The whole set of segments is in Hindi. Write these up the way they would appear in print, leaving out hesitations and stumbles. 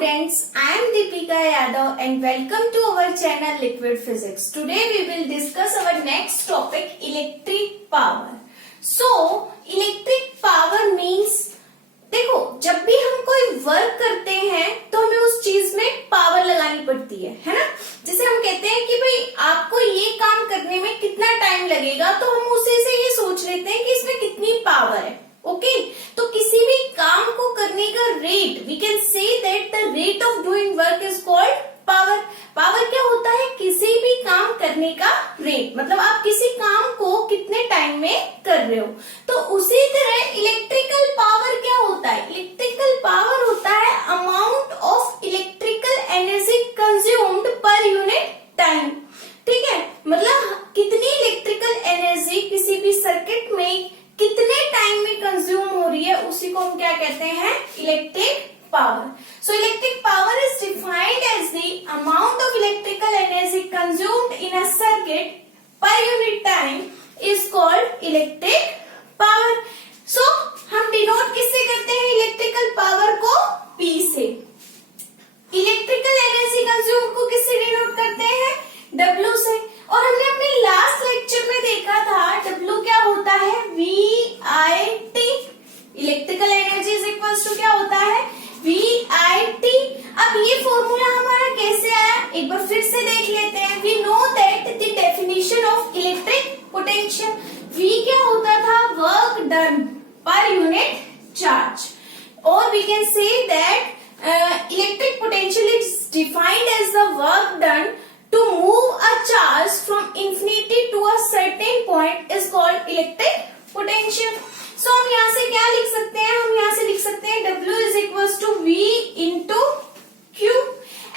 students, I am Deepika Yadav and welcome to our channel Liquid Physics. Today we will discuss our next topic electric power. So, electric power means देखो जब भी हम कोई वर्क करते हैं तो हमें उस चीज में पावर लगानी पड़ती है ना। जैसे हम कहते हैं कि भाई आपको ये काम करने में कितना टाइम लगेगा तो हम उसी से ये सोच लेते हैं कि इसमें कितनी पावर है। ओके तो किसी भी काम को करने का rate we can say that the rate of doing work is called power. Power क्या होता है? किसी भी काम करने का रेट, मतलब आप किसी काम को कितने टाइम में कर रहे हो। तो उसी तरह इलेक्ट्रिकल पावर क्या होता है? इलेक्ट्रिकल पावर होता है amount of electrical energy consumed पर यूनिट टाइम। ठीक है, मतलब कितनी इलेक्ट्रिकल एनर्जी किसी भी सर्किट में कितने टाइम में कंज्यूम हो रही है, उसी को हम क्या कहते हैं? Electric power. So electric power is defined as the amount of electrical energy consumed in a circuit per unit time is called electric power. So हम डिनोट किससे करते हैं इलेक्ट्रिकल पावर को? P से। इलेक्ट्रिकल एनर्जी कंज्यूम को किससे डिनोट करते हैं? W से। और हमने अपने लास्ट लेक्चर में देखा था W क्या होता है? VIT। Electrical energy is equals to क्या होता है? VIT। अब ये फॉर्मूला हमारा कैसे आया एक बार फिर से देख लेते हैं। We know that the definition of electric potential. V क्या होता था? Work done per unit charge. और we can say that electric potential is defined as the work done to move a charge from infinity to a certain point is called electric potential. So हम यहाँ से क्या लिख सकते हैं? हम यहाँ से लिख सकते हैं W is equals to V into Q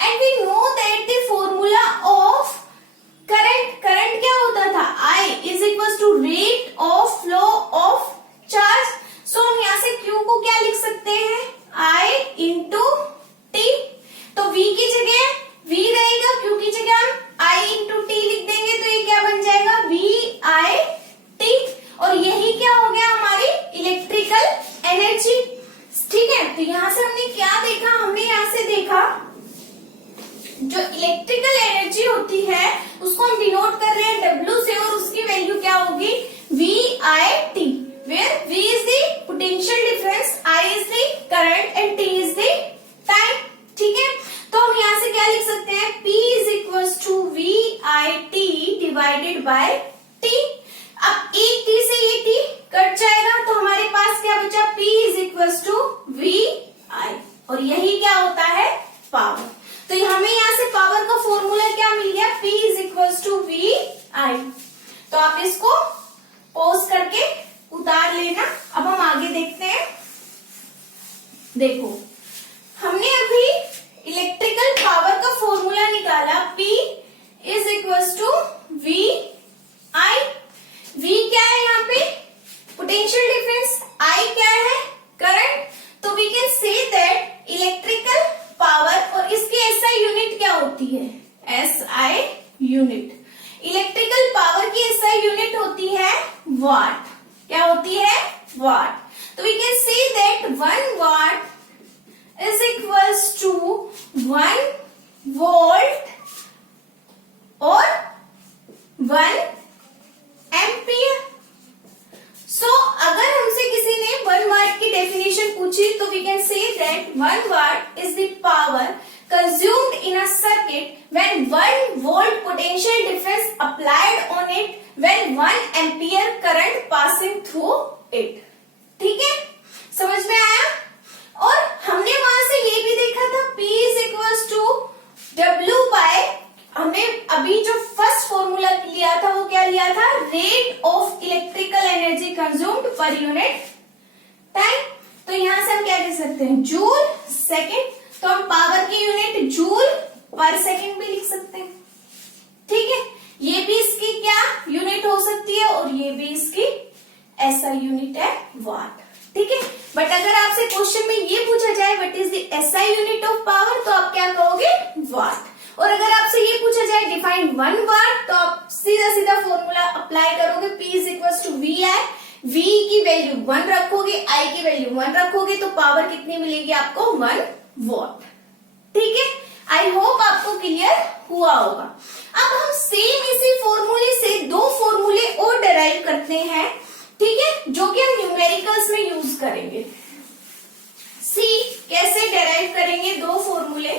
and we know that the formula of current क्या होता था? I is equals to rate of flow of charge. So हम यहाँ से Q को क्या लिख सकते हैं? I into T। तो V की जगह V रहेगा, Q की जगह हम I into T लिख देंगे तो ये क्या बन जाएगा? VIT। और यही क्या हो गया? हमारी इलेक्ट्रिकल एनर्जी। ठीक है, तो यहां से हमने क्या देखा? हमने यहां से देखा जो इलेक्ट्रिकल एनर्जी होती है उसको हम डिनोट कर रहे हैं W से और उसकी वैल्यू क्या होगी? VIT, where V is the potential difference, I is the current and T is the time। ठीक है, तो हम यहाँ से क्या लिख सकते हैं? P is equals to VIT divided by T। अब एक T से ये T कट जाएगा तो हमारे पास क्या बचा? P is equals to VI। और यही क्या होता है? पावर। तो हमें यहाँ से पावर का फॉर्मूला क्या मिल गया? P is equals to VI। तो आप इसको पॉज करके उतार लेना। अब हम आगे देखते हैं। देखो हमने अभी इलेक्ट्रिकल पावर का फॉर्मूला निकाला। P is equals to VI। V क्या है यहाँ पे? Potential difference. I क्या है? करंट। तो we can say that electrical power, और इसकी SI यूनिट क्या होती है? SI unit. इलेक्ट्रिकल पावर की SI यूनिट होती है वाट। क्या होती है? वाट। तो we can say that 1 watt is equals to 1 volt or 1 ampere। So अगर हमसे किसी ने 1 watt की डेफिनेशन पूछी तो we can say that 1 watt is the power consumed in a circuit when 1 volt potential difference applied on it when 1 ampere current passing through it। ठीक है, समझ में आया? और हमने वहां से ये भी देखा था P is equals to W by, हमने अभी जो फर्स्ट फॉर्मूला लिया था वो क्या लिया था? Rate of electrical energy consumed पर यूनिट टाइम। तो यहां से हम क्या कह सकते हैं? Joule second. तो हम पावर की यूनिट जूल पर सेकेंड भी लिख सकते हैं। ठीक है, ये भी इसकी क्या यूनिट हो सकती है और ये भी इसकी SI यूनिट है वाट। ठीक है, बट अगर आपसे क्वेश्चन में ये पूछा जाए what is the SI unit of power तो आप क्या कहोगे? वाट। और अगर आपसे ये पूछा जाए डिफाइन 1 वाट तो आप सीधा सीधा फॉर्मूला अप्लाई करोगे। P is equal to VI। V की वैल्यू 1 रखोगे, I की वैल्यू 1 रखोगे तो पावर कितनी मिलेगी आपको? 1 वॉट। ठीक है, आई होप आपको क्लियर हुआ होगा। अब हम सेम इसी फॉर्मूले से दो फॉर्मूले और डेराइव करते हैं, ठीक है, जो कि हम न्यूमेरिकल्स में यूज करेंगे। सी कैसे डेराइव करेंगे दो फॉर्मूले।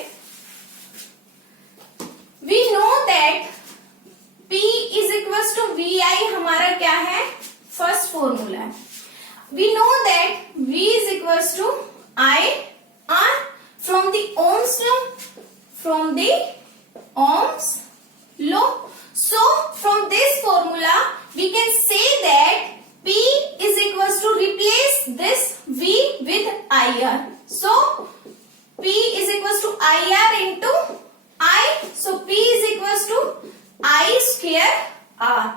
We know that P is equal to VI हमारा क्या है, फर्स्ट फॉर्मूला है। We know that V is equal to IR from the Ohm's law, from the Ohm's law. So from this formula we can say that P is equals to, replace this V with IR. So P is equals to IR into I. So P is equals to I square R.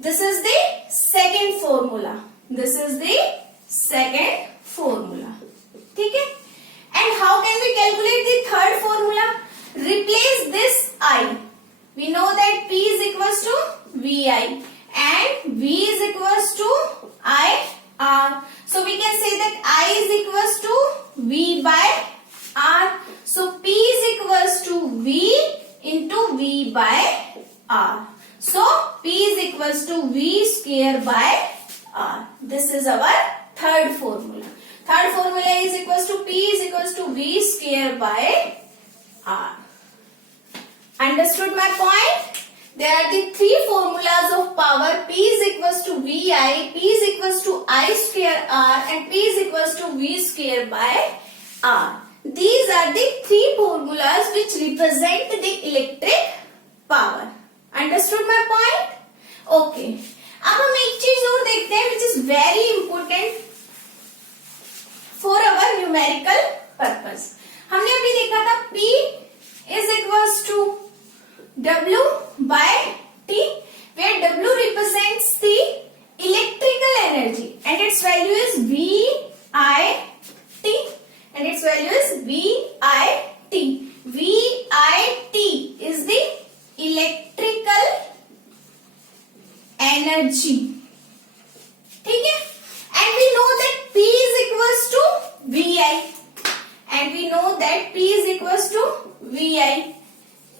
This is the second formula. This is the second formula. ठीक है? And how can we calculate the third formula? Replace this I. We know that P is equals to VI and V is equals to IR. So we can say that I is equals to V by R. So P is equals to V into V by R. So P is equals to V square by R. This is our third formula. Third formula is equals to P is equals to V square by R. Understood my point? There are the three formulas of power. P is equals to VI, P is equals to I square R and P is equals to V square by R. These are the three formulas which represent the electric power. Understood my point? Okay. अब हम एक चीज और देखते हैं which is very important for our numerical purpose. हमने अभी देखा था P is equals to W by T, where W represents the electrical energy and its value is VIT, and its value is VIT. VIT is the electrical energy. ठीक है? And we know that P is equals to VI, and we know that P is equals to VI.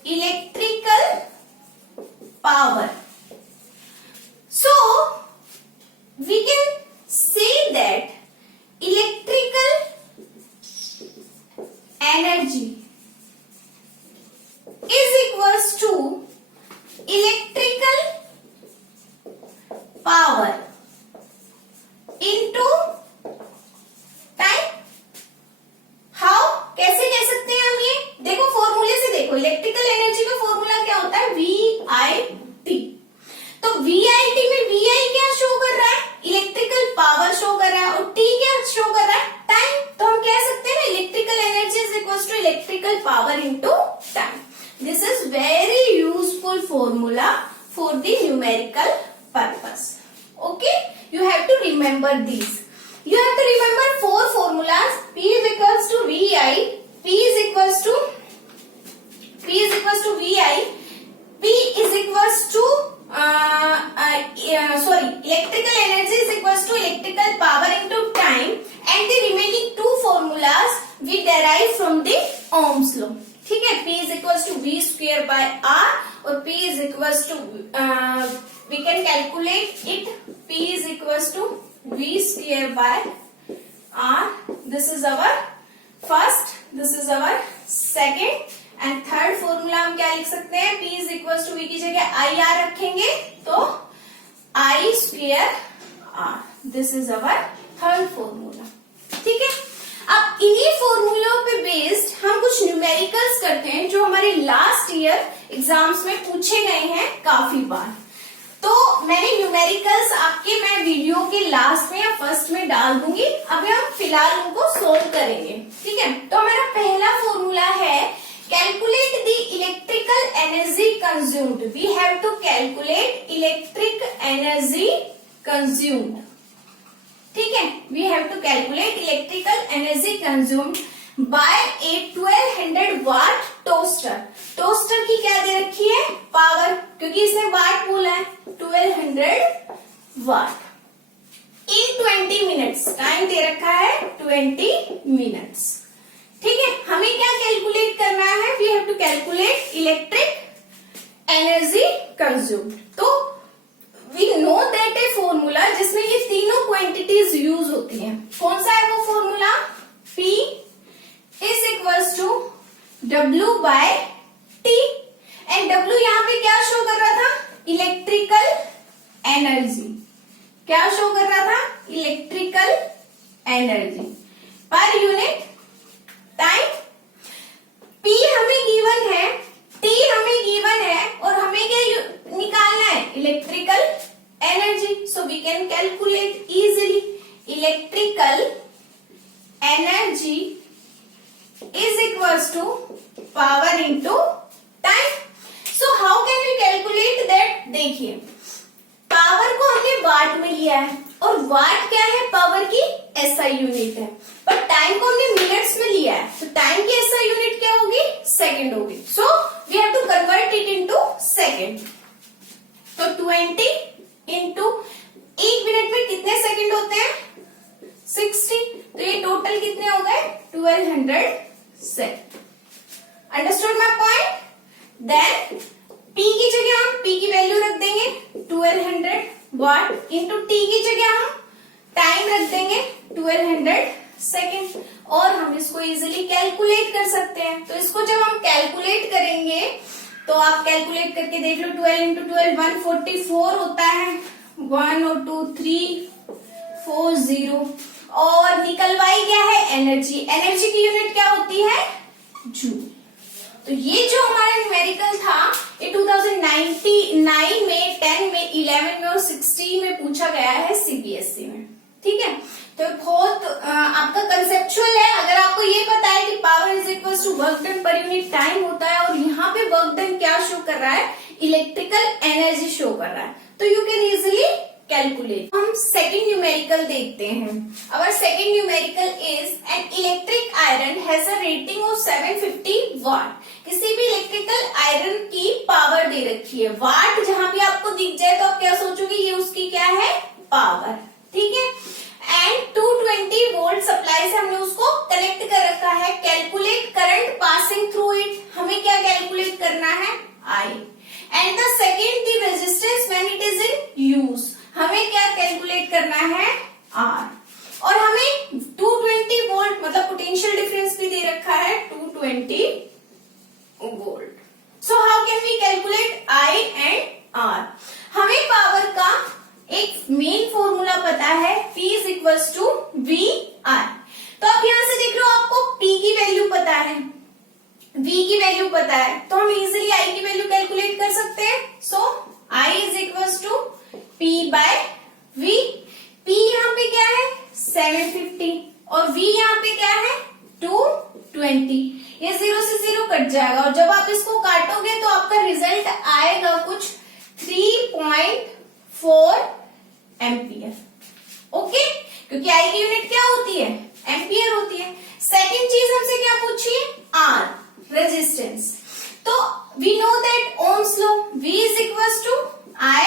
Electrical power. So we can say that electrical energy is equals to electrical power into time. How? कैसे कह सकते हैं हम ये? देखो फॉर्मूले से देखो, इलेक्ट्रिकल एनर्जी का फॉर्मूला क्या होता है, VIT. तो VIT में VI क्या शो कर रहा है, इलेक्ट्रिकल पावर शो कर रहा है, और T क्या शो कर रहा है, टाइम. तो हम कह सकते हैं ना electrical energy is equals to electrical power into time. This is very useful formula for the numerical purpose. Okay, you have to remember this. You have to remember four formulas. P is equals to VI. P is equals to VI. P is equals to electrical energy is equals to electrical power into time, and the remaining two formulas we derive from the Ohm's law. ठीक है? P is equals to V square by R, और P is equals to we can calculate it. P is equals to V square by R. This is our first, this is our second, and third formula हम क्या लिख सकते हैं, P is equals to V की जगह IR रखेंगे तो I square R. This is our third formula. ठीक है? अब इन्हीं फॉर्मूलों पे बेस्ड हम कुछ न्यूमेरिकल्स करते हैं जो हमारे लास्ट ईयर एग्जाम्स में पूछे गए हैं काफी बार. तो मैंने न्यूमेरिकल्स मैं वीडियो के लास्ट में या फर्स्ट में डाल दूंगी. अभी हम फिलहाल उनको सोल्व करेंगे. ठीक है? तो हमारा पहला फॉर्मूला है calculate the electrical energy consumed. We have to calculate electric energy consumed. ठीक है? We have to calculate electrical energy consumed by a 1200 watt toaster. Toaster की क्या दे रखी है, पावर, क्योंकि इसने वाट बोला है. 1200 वाट इन 20 मिनट्स. टाइम दे रखा है 20 मिनट्स. ठीक है, हमें क्या कैलकुलेट करना है, we have to calculate electric energy consumed. तो we know that a formula जिसमें ये तीनों क्वांटिटीज यूज होती हैं। कौन सा है वो formula? P is equals to W by T, and W यहाँ पे क्या शो कर रहा था? Electrical energy. क्या शो कर रहा था? Electrical energy per unit time. P हमें गिवन है, T हमें गिवन है, और हमें क्या निकालना है? Electrical energy. So we can calculate easily electrical energy is equals to power into time. So how can we calculate that? देखिए, पावर को हमने वाट में लिया है, और वाट क्या है? पावर की एसआई यूनिट है, पर टाइम को हमने मिनट्स में लिया है, तो टाइम की एसआई यूनिट क्या होगी? सेकंड होगी। So we have to convert it into second. तो 20 इंटू 1 मिनट में कितने सेकंड होते हैं? 60। तो ये टोटल कितने हो गए? 1200 second. Understood my point? Then P की जगह हम P की वैल्यू रख देंगे 1200 वाट, इंटू T की जगह हम टाइम रख देंगे 1200 सेकेंड, और हम इसको इजीली कैलकुलेट कर सकते हैं। तो इसको जब हम कैलकुलेट करेंगे तो आप कैलकुलेट करके देख लो, 12 इंटू 12 144 होता है, 1 और 2 3 4 0, और निकलवाई क्या है? एनर्जी। एनर्जी की यूनिट क्या होती है? जूल। तो ये जो हमारा न्यूमेरिकल था, ये 2009 में, 10 में, 11 में और 16 में पूछा गया है सीबीएसई में। ठीक है, तो बहुत आपका कंसेप्चुअल है। अगर आपको ये पता है कि power is equal to work done per unit time होता है, और यहाँ पे वर्क डन क्या शो कर रहा है? इलेक्ट्रिकल एनर्जी शो कर रहा है, तो यू कैन इजिली कैलकुलेट। हम सेकंड न्यूमेरिकल देखते हैं। अवर second numerical is an electric iron has a rating of 750 वाट। किसी भी इलेक्ट्रिकल आयरन की पावर दे रखी है, वाट जहां भी आपको दिख जाए तो आप क्या सोचोगे? ये उसकी क्या है? पावर। ठीक है, एंड 220 वोल्ट सप्लाई से हमने उसको कनेक्ट कर रखा है। Calculate current passing through it. हमें क्या कैलकुलेट करना है? I। And the second the resistance when it is in use. हमें क्या कैलकुलेट करना है? R। और हमें 220 वोल्ट मतलब पोटेंशियल डिफरेंस भी दे रखा है 220 volt. So how can we calculate I and R? हमें पावर का एक मेन फॉर्मूला पता है, P is equals to VI। तो आप यहां से देख लो, आपको P की वैल्यू पता है, V की वैल्यू पता है, तो हम इजीली I की वैल्यू कैलकुलेट कर सकते हैं। So I is equals to P by V। P यहाँ पे क्या है? 750, और V यहाँ पे क्या है? 220। ये 0 से 0 कट जाएगा, और जब आप इसको काटोगे तो आपका रिजल्ट आएगा कुछ 3.4 एम्पियर। ओके, क्योंकि आई की यूनिट क्या होती है? एम्पियर होती है। सेकंड चीज हमसे क्या पूछी है? R, resistance. तो we know that Ohm's law, V is equals to I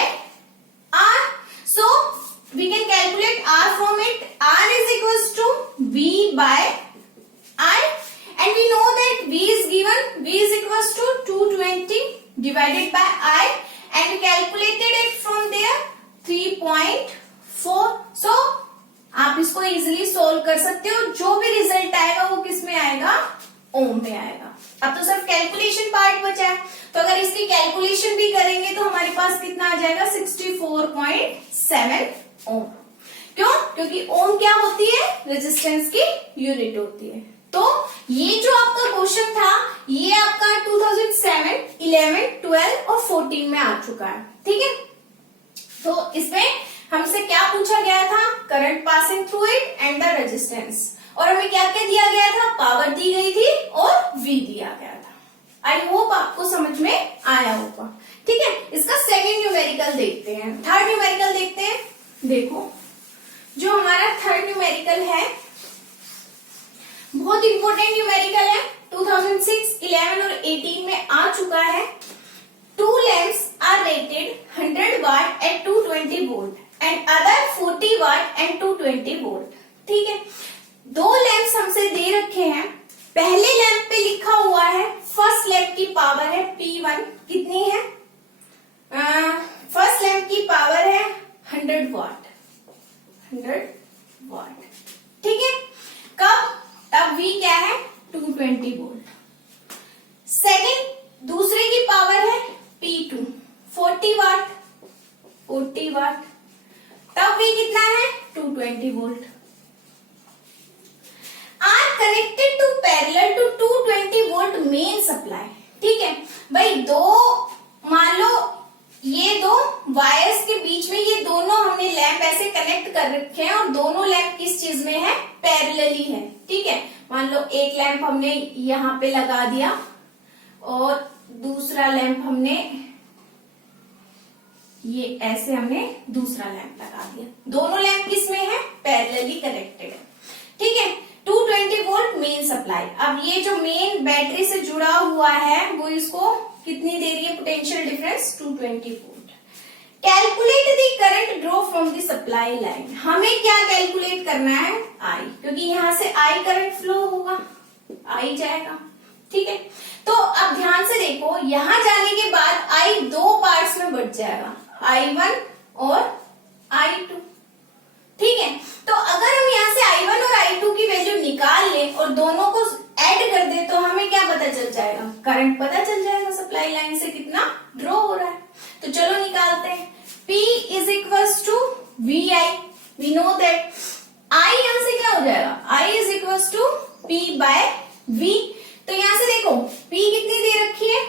R। So we can calculate R from it. R is equals to V by I, and we know that V is given, V is equals to 220 divided by I, and we calculated it from there 3.4. So आप इसको इजीली सोल्व कर सकते हो। जो भी रिजल्ट आएगा वो किस में आएगा? ओम में आएगा। अब तो सिर्फ कैलकुलेशन पार्ट बचा है, तो अगर इसकी कैलकुलेशन भी करेंगे तो हमारे पास कितना आ जाएगा? 64.7 ओम। क्यों? क्योंकि ओम क्या होती है? रेजिस्टेंस की यूनिट होती है। तो ये जो आपका क्वेश्चन था, ये आपका 2007, 11, 12 और 14 में आ चुका है। ठीक है, तो इसमें हमसे क्या पूछा गया था? Current passing through it and the resistance, और हमें क्या क्या दिया गया था? पावर दी गई थी और V दिया गया था। आई होप आपको समझ में आया होगा। ठीक है, इसका सेकेंड न्यूमेरिकल देखते हैं। थर्ड न्यूमेरिकल देखते हैं। देखो, जो हमारा थर्ड न्यूमेरिकल है बहुत इंपॉर्टेंट न्यूमेरिकल है, 2006, 11 और 18 में आ चुका है। 2 lamps are rated 100 watt at 220 volt and other 40 watt and 220 volt। ठीक है, 2 लैंप्स हमसे दे रखे हैं। 220 वोल्ट। सेकेंड दूसरे की पावर है P2 40 वाट, 40 वाट, तब V कितना है 220 volt. Are connected to parallel to 220 volt main supply. ठीक है भाई, दो मान लो ये दो वायर्स के बीच में ये दोनों हमने लैंप ऐसे कनेक्ट कर रखे हैं और दोनों लैंप किस चीज में है, पैरेलली है। ठीक है, मान लो एक लैंप हमने यहाँ पे लगा दिया और दूसरा लैंप हमने ये ऐसे हमने दूसरा लैंप लगा दिया, दोनों लैंप किस में है, पैरेलली कनेक्टेड है। ठीक है, 220 वोल्ट मेन सप्लाई। अब ये जो मेन बैटरी से जुड़ा हुआ है वो इसको कितनी दे रही है, potential difference 220 volt. Calculate the current draw from the supply line. हमें क्या कैलकुलेट करना है, आई, क्योंकि यहां से आई करंट फ्लो होगा, आई जाएगा। ठीक है, तो अब ध्यान से देखो, यहां जाने के बाद आई दो पार्ट्स में बट जाएगा, I1 और I2। ठीक है, तो अगर हम यहाँ से I1 और I2 की वैल्यू निकाल लें और दोनों को ऐड कर दे तो हमें क्या पता चल जाएगा, करंट पता चल जाएगा सप्लाई लाइन से कितना ड्रॉ हो रहा है। तो चलो निकालते हैं। P is equals to VI, we know that. I यहां से क्या हो जाएगा, I is equals to P by V। तो यहां से देखो P कितनी दे रखी है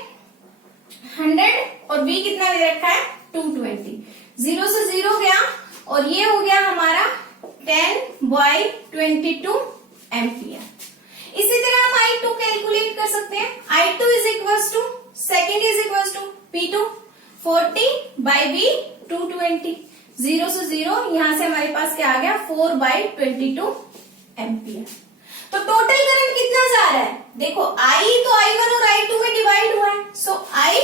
100 और V कितना दे रखा है 220। 0 से 0 गया और ये हो गया हमारा 10/22 एम्पियर। इसी तरह हम I2 कैलकुलेट कर सकते हैं। I2 is equals to second is equals to P2 40/V 220। 0 से 0 यहां से हमारे पास क्या आ गया 4/22 एम्पियर। तो टोटल करंट कितना जा रहा है, देखो I तो I1 और I2 में डिवाइड हुआ है, so I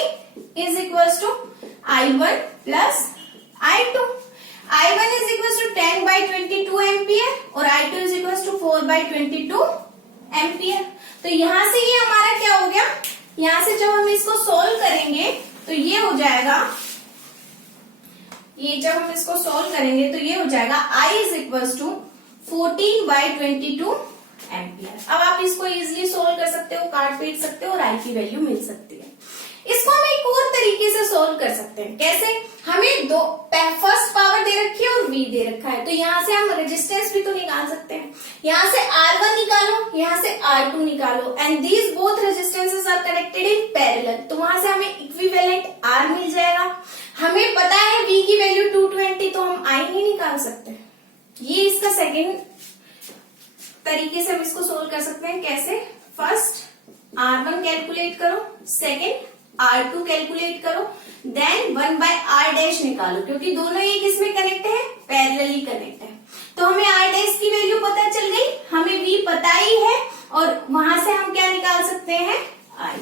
is equals to I1 plus I2। I1 is equals to 10/22 ampere और I2 is equals to 4/22 ampere. तो यहां से ये हमारा क्या हो गया, यहां से जब हम इसको सोल्व करेंगे तो ये हो जाएगा, ये जब हम इसको सोल्व करेंगे तो ये हो जाएगा I is equals to 14/22 ampere. अब आप इसको इजीली सोल्व कर सकते हो, काट पीट सकते हो और I की वैल्यू मिल सकती है। इसको हम एक और तरीके से सोल्व कर सकते हैं। कैसे, हमें दो फर्स्ट पावर दे रखी है और V दे रखा है, तो यहाँ से हम रेजिस्टेंस भी तो निकाल सकते हैं। यहाँ से R1 निकालो, यहाँ से R2 निकालो, and these both resistances are connected in parallel, तो वहां से हमें इक्विवेलेंट R मिल जाएगा। हमें पता है V की वैल्यू 220, तो हम I नहीं निकाल सकते। ये इसका सेकेंड तरीके से हम इसको सोल्व कर सकते हैं। कैसे, फर्स्ट R1 कैलकुलेट करो, सेकेंड R2 कैलकुलेट करो, देन 1/R' निकालो, क्योंकि दोनों एक इसमें कनेक्ट है, पैरेलली कनेक्ट है। तो हमें R' की वैल्यू पता चल गई, हमें V पता ही है और वहां से हम क्या निकाल सकते हैं, I।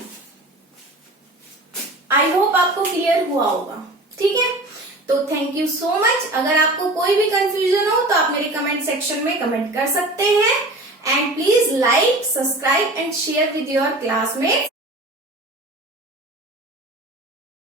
आई होप आपको क्लियर हुआ होगा। ठीक है, तो थैंक यू सो मच। अगर आपको कोई भी कंफ्यूजन हो तो आप मेरे कमेंट सेक्शन में कमेंट कर सकते हैं। And please like, subscribe and share with your classmates.